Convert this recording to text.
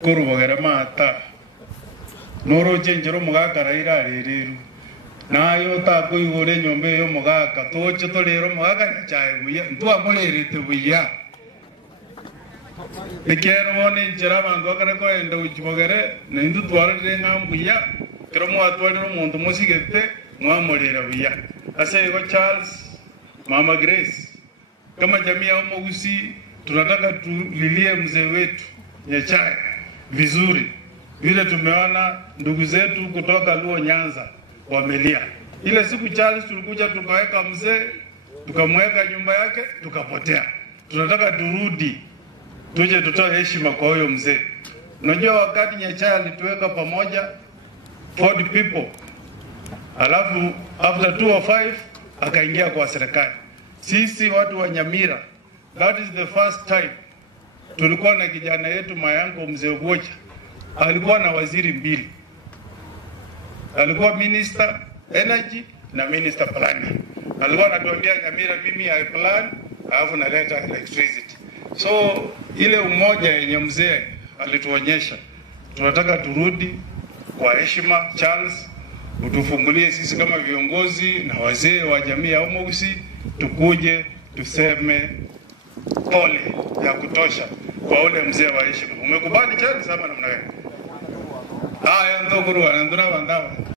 Kuru bagera mata noro chenjero mugaka raira ririru nayo ta kuigure nyombe yo mugaka toche tolero mugaka chai buya ntwa molerete buya nikero woni njira bandu akara ko enda uchibogere nendu twarire ngambuya kero mwatwarire muntu musigete mwamolera buya ase ko Charles Mama Grace kama jamii ya Omogusi tunataka tulilie mzee wetu Nyachae vizuri vile tumeona ndugu zetu kutoka Luo Nyanza wamelia. Ile siku Charles tulikuja tukaweka mzee, tukamweka nyumba yake, tukapotea. Tunataka turudi, tuje tutoe heshima kwa huyo mzee. Unajua wakati Nyachae alituweka pamoja 40 people, alafu after 205 akaingia kwa serikali. Sisi watu wa Nyamira, that is the first time tulikuwa na kijana yetu Mayango mzee Ugocha, alikuwa na waziri mbili, alikuwa minister energy na minister planning. Alikuwa anatuambia Nyamira, mimi I plan alafu naleta electricity. So ile umoja yenye mzee alituonyesha, tunataka turudi kwa heshima. Charles, utufungulie sisi kama viongozi na wazee wa jamii ya Omogusi, tukuje tuseme pole ya kutosha kwa ule mzee wa heshima. Umekubali Charles ama namna gani? Haya, ndo kuruwa, ndo na bandawa.